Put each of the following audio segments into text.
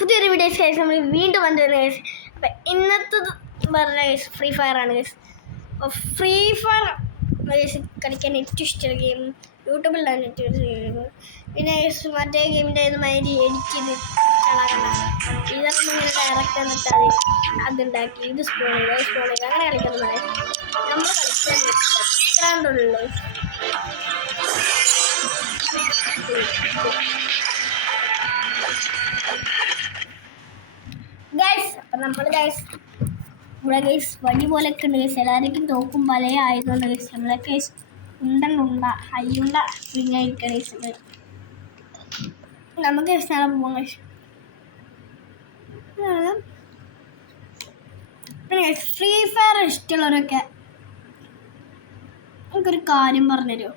പുതിയൊരു videos guys നമ്മൾ വീണ്ടും വന്നിരുന്നു ഗൈസ്. അപ്പം ഇന്നത്തത് പറഞ്ഞ ഗൈസ് ഫ്രീ ഫയർ ആണ് ഗൈസ്. അപ്പോൾ ഫ്രീ ഫയർ ഗൈസ് കളിക്കാൻ ഏറ്റവും ഇഷ്ടമുള്ള ഗെയിം, യൂട്യൂബിലാണ് ഏറ്റവും ഗെയിം. പിന്നെ ഗൈസ് മറ്റേ ഗെയിമിൻ്റെ മാതിരി എഡിറ്റ് ചെയ്ത് ചളാക്കണ്ട, ഇതൊക്കെ ഇങ്ങനെ ഡയറക്റ്റ് എന്നിട്ടാൽ അതുണ്ടാക്കി ഇത് സ്പോൺ ചെയ്യുക അങ്ങനെ കളിക്കുന്നതാണ് നമ്മൾ കളിക്കാൻ എത്രണ്ടുള്ളൂ. ഗൈസ് അപ്പം നമ്മൾ ഗൈസ് ഇവിടെ ഗൈസ് വടി പോലെയൊക്കെ ഉണ്ട് ഗൈസ്. എല്ലാവർക്കും തോക്കും പല ആയതുകൊണ്ട് ഗൈസ് നമ്മളൊക്കെ ഗൈസ് ഉണ്ട ഹൈയുണ്ട സ്പ്രിങ്ങായിരിക്കും ഗൈസ്. നമുക്ക് ഗൈസ് നാളെ പോകാം ഗൈസ്. പിന്നെ ഗൈസ് ഫ്രീ ഫയർ ഇഷ്ടമുള്ളവരൊക്കെ എനിക്കൊരു കാര്യം പറഞ്ഞുതരുമോ?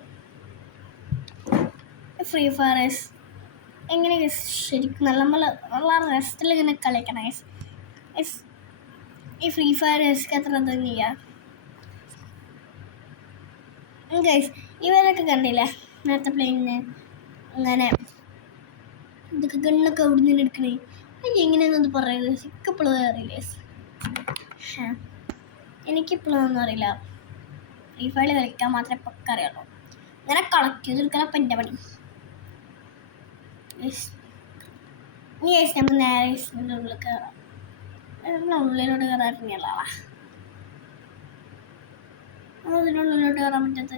ഫ്രീ ഫയർ ഗൈസ് എങ്ങനെ ഗൈസ് ശരിക്കും നല്ല റെസ്റ്റിൽ ഇങ്ങനെ കളിക്കണം ഗൈസ്. ഈ ഫ്രീ ഫയർ ഗൈസ് എത്ര തന്നെയാ ഗൈസ്. ഇവരൊക്കെ കണ്ടില്ലേ നേരത്തെ പ്ലെയിനിന് അങ്ങനെ ഇതൊക്കെ ഗണ്ണൊക്കെ അവിടെ നിന്ന് എടുക്കണേ. എങ്ങനെയാണെന്നത് പറയുന്നത് എനിക്കിപ്പോഴും അറിയില്ല ഗൈസ്. എനിക്കിപ്പോഴും ഒന്നും അറിയില്ല. ഫ്രീ ഫയർ കളിക്കാൻ മാത്രമേ പക്ക അറിയാമല്ലോ. ഇങ്ങനെ കളക്ട് ചെയ്തെടുക്കണം അപ്പം എൻ്റെ പണി. ഈ ഗൈസ് നമ്മൾ നേരെ ഗൈസിൻ്റെ ഉള്ളിൽ കയറാം. നമ്മൾ ഉള്ളിലോട്ട് കയറാറില്ല, അതിനുള്ളിലോട്ട് കയറാൻ പറ്റത്ത്.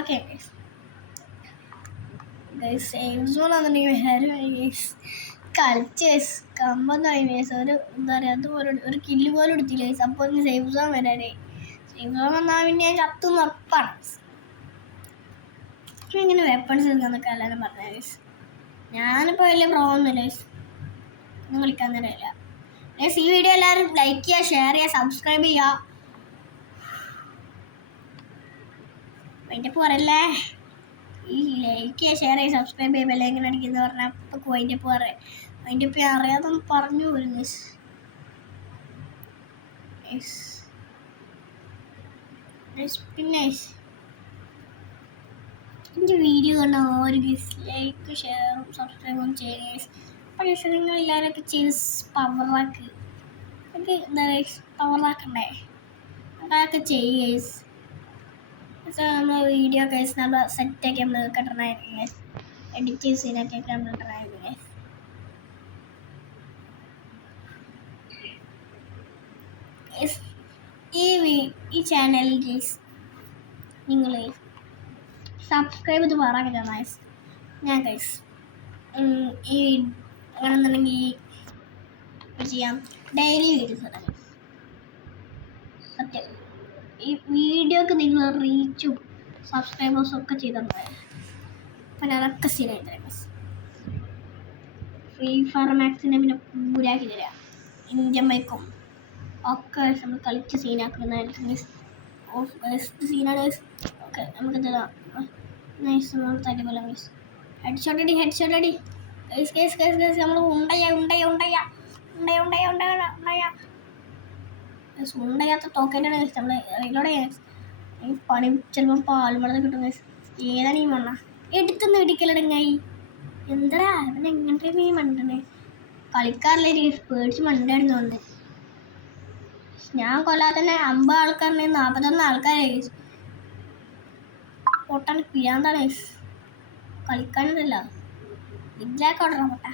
ഓക്കെ ഗൈസ് സേഫ് സോൺ ആണെന്നുണ്ടെങ്കിൽ ഗൈസ് കളിച്ച് ഗൈസ് കമ്പതായി ഗൈസ്. ഒരു എന്താ പറയുക അതുപോലെ ഒരു കില്ല് പോലും എടുത്തില്ല ഗൈസ്. അപ്പോൾ ഒന്ന് സേഫ് സോൺ വരാനേ. സേഫ് സോൺ വന്നാൽ പിന്നെ ഞാൻ കത്തുന്ന ഉറപ്പാണ്. ഇങ്ങനെ വെപ്പൺസ് എടുക്കാന്നൊക്കെ എല്ലാവരും പറഞ്ഞ ഗൈസ്. ഞാനിപ്പോൾ വലിയ പ്രോ ഒന്നുമില്ല ഗൈസ്, ഒന്നും കളിക്കാൻ തന്നെയില്ല ഗൈസ്. ഈ വീഡിയോ എല്ലാവരും ലൈക്ക് ചെയ്യുക, ഷെയർ ചെയ്യുക, സബ്സ്ക്രൈബ് ചെയ്യുക. അതിൻ്റെ പോരല്ലേ ഈ ലൈക്ക് ചെയ്യുക, ഷെയർ ചെയ്യുക, സബ്സ്ക്രൈബ് ചെയ്യുക, ബെൽ എങ്ങനെ അടിക്കുന്ന പറഞ്ഞാൽ ഇപ്പോൾ അതിൻ്റെ പോരെ. അതിൻ്റെ ഇപ്പോൾ അറിയാതൊന്നും പറഞ്ഞു പോലും ഗൈസ്. പിന്നെ എൻ്റെ വീഡിയോ കണ്ട ഒരു ഗൈസ് ലൈക്ക് ഷെയറും സബ്സ്ക്രൈബും ചെയ്യുക ഗൈസ്. അപ്പോൾ ഗൈസ് നിങ്ങൾ എല്ലാവരൊക്കെ ചെയ്ത് പവറാക്ക് എനിക്ക് എന്താ ഗൈസ് പവറാക്കണ്ടേ, അതൊക്കെ ചെയ്യുക ഗൈസ്. നമ്മൾ വീഡിയോ ഗൈസ് നമ്മൾ സെറ്റാക്കി നമ്മൾ കിട്ടണമായിരിക്കും ഗൈസ്. എഡിറ്റ് ചെയ്ത് സീനാക്കിയൊക്കെ നമ്മൾ കിട്ടണമായിരിക്കും ഗൈസ്. ഈ ചാനൽ ഗൈസ് നിങ്ങൾ സബ്സ്ക്രൈബ് ചെയ്ത് പറയാൻ ഗൈസ്. ഞാൻ ഗൈസ് ഈ അങ്ങനെന്നുണ്ടെങ്കിൽ ചെയ്യാം ഡെയിലി വീഡിയോസ് ആണ് ഗൈസ്. സത്യം ഈ വീഡിയോക്ക് നിങ്ങൾ റീച്ചും സബ്സ്ക്രൈബേഴ്സും ഒക്കെ ചെയ്തിട്ടുണ്ട്. അപ്പം ഞാനൊക്കെ സീനായി തരാം ഗൈസ്. ഫ്രീ ഫയർ മാക്സിനെ പിന്നെ പൂരാക്കി തരാം. ഇന്ത്യൻ മൈക്കും ഒക്കെ നമ്മൾ കളിച്ച് സീനാക്കുന്നതായിരിക്കും ഗൈസ്. ഓഫ് ബെസ്റ്റ് സീനാണ് ഗൈസ്. ഓക്കെ നമുക്ക് തരാം. നൈസ് തടി പോലെ ഗൈസ്. ഹെഡ്ഷോട്ട് അടി ഗൈസ് നമ്മൾ ഉണ്ടയാത്ത തോക്കേണ്ടാണ് ഗൈസ്. നമ്മൾ റീലോഡ് ചെയ്യാൻ ഈ പണി ചിലപ്പോൾ പാൽമടന്ന് കിട്ടും ഗൈസ്. ഏതാണ് ഈ മണ്ണ എടുത്തൊന്ന് ഇടിക്കലടങ്ങായി എന്താ അവൻ എങ്ങനത്തെ ഈ മണ്ടണ് കളിക്കാറില്ല ഗൈസ്. പേടിച്ച് മണ്ടായിരുന്നു വന്ന് ഞാൻ കൊല്ലാതെ തന്നെ 50 ആൾക്കാരുണ്ട്, 41 ആൾക്കാരെ ഗൈസ്. പൊട്ടാൻ പിരാന്താണ് ഗൈസ്. കളിക്കാനില്ല ഇല്ലാക്കെ ഓർഡർ പൊട്ട.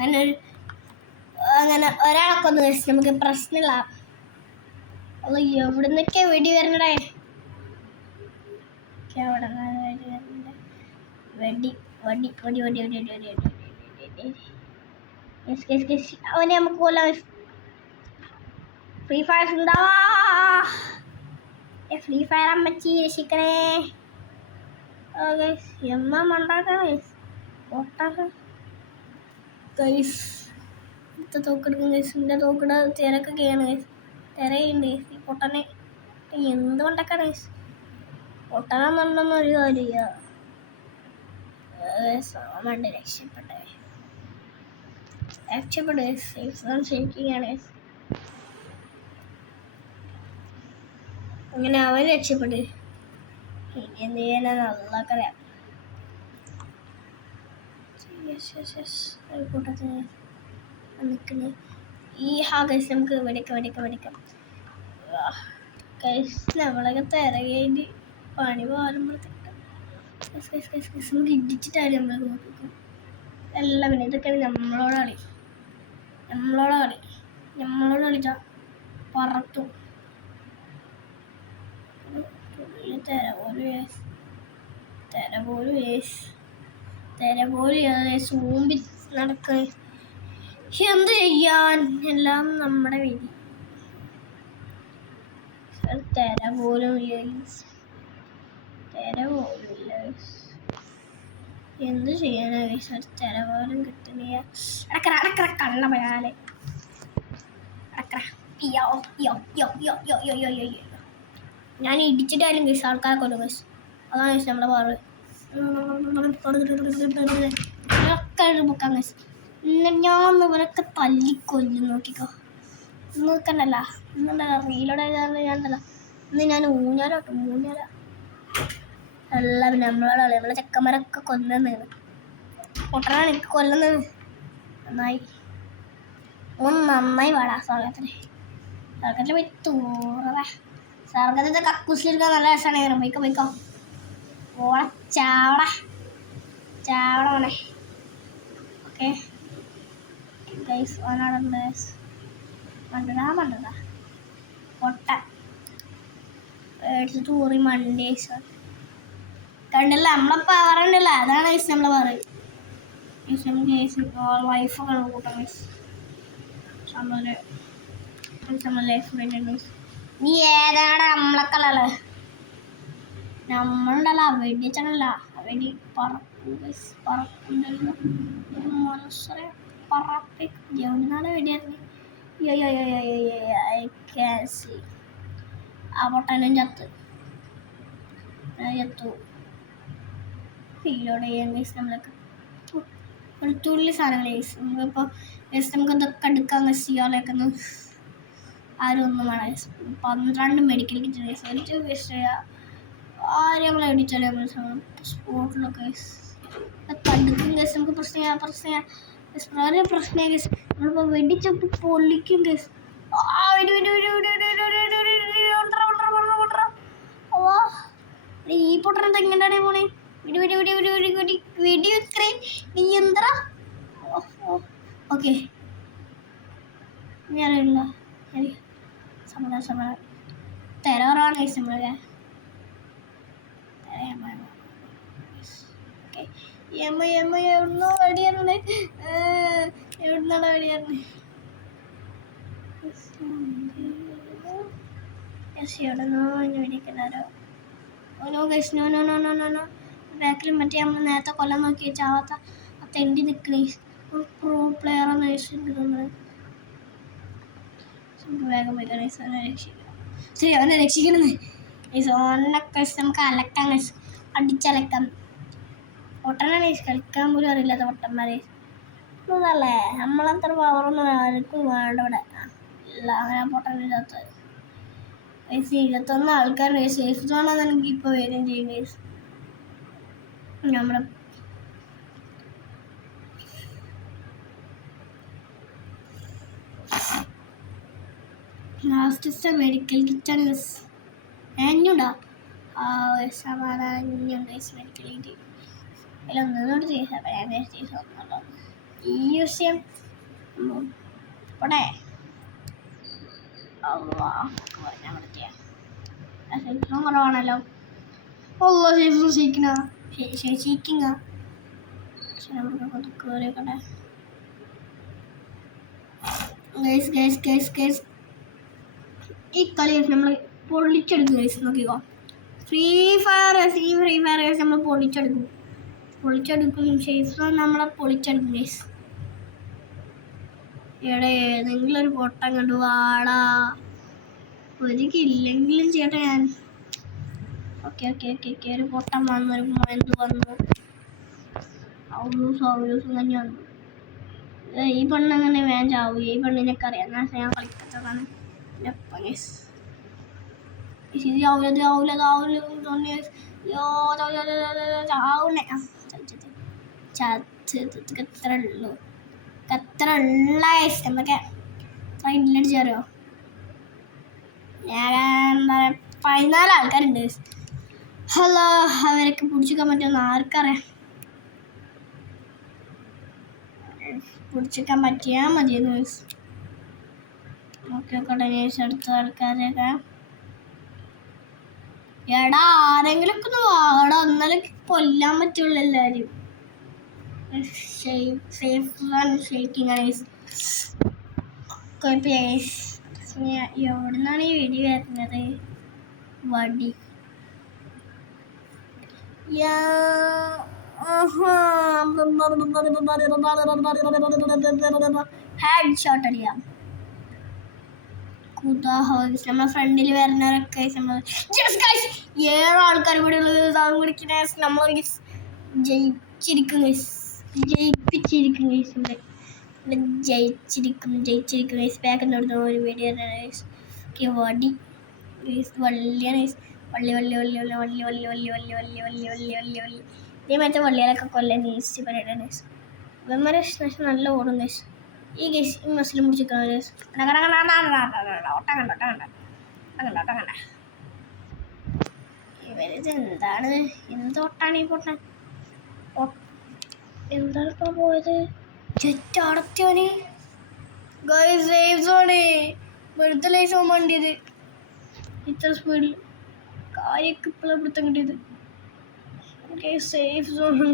അങ്ങനെ ഒരാളൊക്കെ ഒന്ന് ഗൈസ് നമുക്ക് പ്രശ്നമില്ല. അത് എവിടെ നിന്നൊക്കെ വെടി വരണടേ. അവനെ നമുക്ക് കൊല്ലാം. ഫ്രീ ഫയർ ഉണ്ടാവാ ഫ്രീ ഫയർ അമ്മച്ചി രക്ഷിക്കണേ എന്നാ മണ്ടാക്കാൻ ഗൈസ്. ഇത്തെ തോക്കെടുക്കും ഗൈസ്. എൻ്റെ തോക്കിട തിരക്കൊക്കെയാണ് ഗൈസ്. തിരയുണ്ട് ഗൈസ്. ഈ പൊട്ടനെ എന്ത് മണ്ടക്കാണ് ഗൈസ്. പൊട്ടനാന്നുണ്ടെന്ന് ഒരു കാര്യമില്ല. വേണ്ട രക്ഷപ്പെട്ടെ ഷേക്കിങ്ങാണ് ഗൈസ്. അങ്ങനെ അവൻ രക്ഷപ്പെട്ട് ഇനി എന്ത് ചെയ്യാനാണ് അള്ളാക്കറിയാം. കൂട്ടത്തിൽ നിൽക്കുന്നത് ഗൈസ് നമുക്ക് വെടിക്കാം ഗൈസ് നമ്മളൊക്കെ തിരകേണ്ടി പണി പോലുമ്പോഴത്തേക്ക് നമുക്ക് ഇടിച്ചിട്ടായാലും നമ്മൾ നോക്കിക്കും എല്ലാം. പിന്നെ ഇതൊക്കെയാണ് നമ്മളോട് കളിച്ചാൽ പറത്തും. തെര പോലും സൂമ്പി നടക്ക. എന്ത് ചെയ്യാൻ, എല്ലാം നമ്മുടെ വിധി. തെര പോലും എന്ത് ചെയ്യാനാ തെര പോലും കിട്ടുന്നില്ല. കള്ള പയാലെ ഞാൻ ഇടിച്ചിട്ടായാലും കേസ് ആൾക്കാരെ കൊല്ലും കേസ്. അതാണ് കേസ് നമ്മളെ പാറ്. Buchan case. ഞാൻ ഇവരൊക്കെ തല്ലിക്കൊല്ലും. നോക്കിക്കോ, നോക്കണ്ടല്ല റീലോടെ ഞാനല്ല ഇന്ന് ഞാൻ ഊഞ്ഞാല എല്ലാം നമ്മളോടാണ്. നമ്മളെ ചെക്കന്മാരൊക്കെ കൊല്ലുന്നതാണ്. പൊട്ടനാണ് എനിക്ക് കൊല്ലുന്നത്. നന്നായി പാടാ സ്വർഗത്തിൽ പോയി തൂറ. സ്വർഗത്തിൻ്റെ കക്കൂസിലിരിക്കാൻ നല്ല രസമാണ്. പോയിക്കോ ഓളെ ചാവട ഓക്കെ ഗൈസ്. ഓനാടുണ്ട് മണ്ടടാ പൊട്ട എടുത്തിട്ട് ഊറി മണ്ടേ. കണ്ടില്ല നമ്മളെ പവറുണ്ടല്ല, അതാണ് ഗൈസ് നമ്മളെ പവർ. വൈഫൊക്കെ കൂട്ടാം ഗൈസ്. നീ ഏതാണ് നമ്മളൊക്കെയല്ലേ? നമ്മളുണ്ടല്ല വെടിച്ചല്ല, വെടി പറക്കുണ്ടല്ലോ മനസ്സറെ പറപ്പിനാണ് വെടിയായിരുന്നു. ആ പൊട്ടനും ചത്തു ഫീലോടെ ചെയ്യാൻ ഗൈസ്. നമ്മളൊക്കെ ഒരു തുള്ളി സാധനങ്ങൾ ഗൈസ്. നമുക്കിപ്പോൾ ഗൈസ് നമുക്ക് ഇതൊക്കെ എടുക്കാൻ ഗൈസ്. ഇയാളെയൊക്കെ ആരും ഒന്നും വേണം ഗൈസ്. 12 medical kit guys. ഒരു വേസ്റ്റ് ആരും നമ്മളെ അടിച്ചാലും നമ്മൾ സ്പോട്ടിലൊക്കെ തടുക്കും ഗൈസ്. നമുക്ക് പ്രശ്നം വളരെ പ്രശ്നം ഗൈസ്. നമ്മളിപ്പോൾ വെടിച്ചപ്പോൾ പൊള്ളിക്കും ഗൈസ്. ഈ പൊട്ടനെന്താ ഇങ്ങനെ പോണേ? വെടി വെക്കറേ നീ എന്താ? ഓക്കെ ഞാനില്ല സമാധാനം തെരറാണ് ഗൈസ്. നമ്മളെ എവിടുന്നോ വെടിയാറുണ്ട്. എവിടുന്നാണ് വെടിയാറുണ്ട്? എവിടെന്നോ വെടിക്കണോ? ഓരോ ഗൈസ്. നോ ബാക്കിൽ മറ്റേ നമ്മൾ നേരത്തെ കൊല്ലം നോക്കി ചാവാത്ത ആ തെണ്ടി നിൽക്കണേ പ്രോ പ്ലെയറാണ് ഗൈസ്. എനിക്ക് തോന്നുന്നത് വേഗം ശരി അവനെ രക്ഷിക്കണമെന്ന് ഗൈസ്. ഓനൊക്കെ നമുക്ക് അലക്കാം ഗൈസ്, അടിച്ചലക്കാം. പൊട്ടനാണ് ഗൈസ്, കളിക്കാൻ പോലും അറിയില്ലാത്ത പൊട്ടന്മാരെ ഒന്നല്ലേ. നമ്മളത്ര പവറൊന്നും ആർക്കും വേണ്ട ഇവിടെ. ഇല്ല അങ്ങനെ പൊട്ടനില്ലാത്ത ഗൈസ്. 21 ആൾക്കാർ സേഫ് സോണാന്ന് എനിക്ക് ഇപ്പോൾ വരും ചെയ്യും ഗൈസ്. നമ്മുടെ ലാസ്റ്റത്തെ മെഡിക്കൽ കിറ്റാണ് ഗൈസ്. അഞ്ഞൂടാ സമാധാനം ഗൈസ്. മെഡിക്കൽ കിറ്റ് അതിലൊന്നോട് ചെയ്തോ ഈ വിഷയം ഇവിടെ കുറവാണല്ലോ. ശരിക്കണ കേറിയോട്ടെ ഗൈസ്. ഈ കളി നമ്മൾ പൊള്ളിച്ചെടുക്കും ഗൈസ്. നോക്കിക്കോ, ഫ്രീ ഫയർ നമ്മൾ പൊള്ളിച്ചെടുക്കും. ഷെയ്ഫ് നമ്മളെ പൊളിച്ചെടുക്കും ഗൈസ്. എടേ ഏതെങ്കിലും ഒരു പൊട്ടം കണ്ടു വാടാ. ഒരിക്കില്ലെങ്കിലും ചേട്ടാ ഞാൻ ഓക്കെ ഒരു പൊട്ടം വന്നു, ഒരു എന്ത് വന്നു. സൗലൂസും തന്നെ വന്നു. ഈ പെണ്ണങ്ങനെ വേഗം ചാവും. ഈ പെണ്ണിനൊക്കെ അറിയാം. ഞാൻ കളിക്കാത്തതാണ്. എത്ര ഉള്ളൂ എത്ര ഉള്ള നമുക്ക് ഇല്ലടിച്ചറിയോ ഞാൻ 14 ആൾക്കാരുണ്ട്. ഹലോ, അവരൊക്കെ പിടിച്ചിക്കാൻ പറ്റുമെന്ന് ആർക്കറിയാം. പിടിച്ചിക്കാൻ പറ്റിയാൽ മതി. നോക്കിയോട്ടെ നേഴ്സ് അടുത്ത ആൾക്കാരൊക്കെ. എടാ ആരെങ്കിലും ഒക്കെ ഒന്ന് വാടാ, എന്നാലും കൊല്ലാൻ പറ്റുള്ളൂ എല്ലാവരും. എവിടുന്നാണ് ഈ വെടി വരുന്നത്? വടി ഹെഡ് ഷോട്ട് അടിക്കാം. നമ്മളെ ഫ്രണ്ടിൽ വരുന്നവരൊക്കെ 7 ആൾക്കാർ ഇവിടെ ഉള്ളത്. നമ്മൾ ജയിച്ചിരിക്കും, ബാക്കിൽ ഒരു വീഡിയോ വടി വള്ളിയാണ്. വള്ളി ഇതേ മറ്റേ വള്ളികളൊക്കെ കൊല്ലാൻ നേസ്റ്റ് പറയണ ഇവന്മാരെ നല്ല ഓടും. ഈ ഗേസ് ഈ മസിലും പിടിച്ചിരിക്കണ ഒട്ട കണ്ട ഇവരിത് എന്താണ്? എന്തൊട്ടാണ് ഈ പൊട്ടൻ? എന്താണ് ഇപ്പൊ പോയത്? ചെറ്റടത്തോനെ വെറുതെ ലൈസോ വണ്ടിയത് ഇത്ര സ്പീഡിൽ കാര്യമൊക്കെ ഇപ്പോഴാണ് പിടുത്തം കിട്ടിയത്. സേഫ് സോണും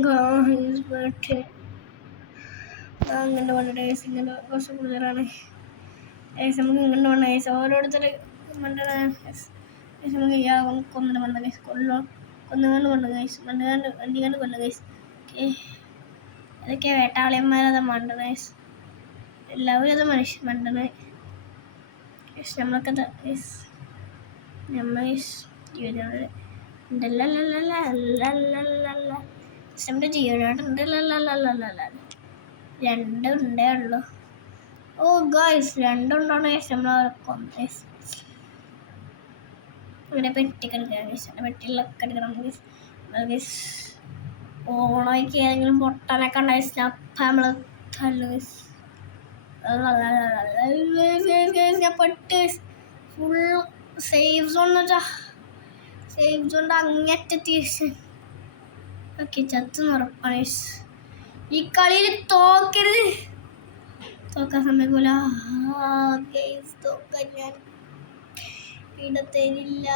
അങ്ങനെ വേണ്ട ഇങ്ങനെ കുറച്ച് കൂടുതലാണ്. നമുക്ക് ഇങ്ങനെ വേണ്ട ഓരോരുത്തർ നമുക്ക് കൊന്നിട്ട് വേണ്ട കൊന്നുകൊണ്ട് വേണ്ട വണ്ടികൊണ്ട് കൊല്ല അതൊക്കെ വേട്ടാളിയന്മാരത് മണ്ടത്. എല്ലാവരും അത് മണ്ടത്. നമ്മളൊക്കെ നമ്മൾ ജീവിതം നമ്മുടെ ജീവനോടുണ്ട് 2 ഉണ്ടേ ഉള്ളൂ. ഓ ഗൈസ് 2 ഉണ്ടോണ് നമ്മളെ അങ്ങനെ പെട്ടിയൊക്കെ എടുക്കാം. പെട്ടിയിലൊക്കെ എടുക്കണം. ഓണോയ്ക്ക് ഏതെങ്കിലും പൊട്ടാനൊക്കെ ഉണ്ടായി അപ്പം നമ്മൾ പെട്ട് ഫുൾ സേഫ് സോൺ എന്ന് വെച്ചാൽ സേഫ് സോണിൻ്റെ അങ്ങറ്റത്തി ഓക്കെ ചത്തെന്ന് ഉറപ്പാണ്. ഈ കളിയിൽ തോക്കരുത്, തോക്കാൻ സമ്മതിക്കൂല. തോക്കാൻ ഞാൻ ഇടത്തേരില്ല.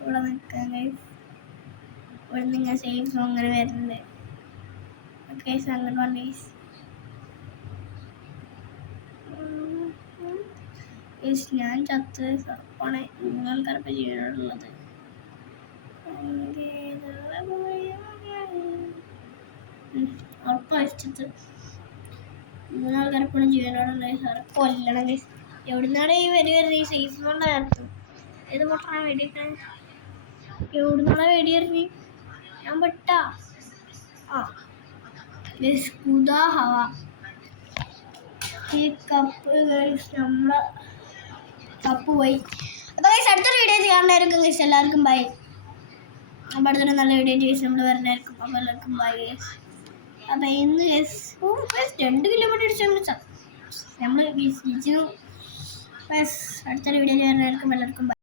ഇവിടെ നിൽക്കാൻ ഇവിടെ നിങ്ങൾ സേഫ് സോൺ അങ്ങനെ വരുന്നുണ്ട്. ഓക്കെ അങ്ങനെ വണ്ടി ഞാൻ ചത്ത് ഉറപ്പാണ്. നിങ്ങൾക്കറപ്പം ചെയ്യാനുള്ളത് ഉറപ്പായിട്ട് 3 ആൾക്കാരെപ്പോഴും ജീവനോടുണ്ടായി. സാറ് കൊല്ലണം. എവിടുന്നാണ് ഈ വരുന്നത്? ഈ സേഫ് കൊണ്ടായിരുന്നു. ഏത് പൊട്ടാണ് വെടിയൊക്കെ? എവിടുന്നാണ് വെടി എറിഞ്ഞ്? ഞാൻ പെട്ടാ ഹവ ഈ കപ്പ് നമ്മളെ കപ്പ് പോയി. അപ്പോൾ അടുത്തൊരു വീഡിയോ ചെയ്യാറുണ്ടായിരിക്കും. എല്ലാവർക്കും ബൈ. അപ്പോൾ അടുത്തൊരു നല്ല വീഡിയോ ചെയ്ത് നമ്മൾ വരുന്നതായിരിക്കും. അപ്പോൾ എല്ലാവർക്കും ബൈ. അപ്പോൾ ഇന്ന് 2 കിലോമീറ്റർ അടിച്ചു നമ്മൾ അടുത്തൊരു വീഡിയോ ചെയ്യാനായിരിക്കും. എല്ലാവർക്കും ബൈ.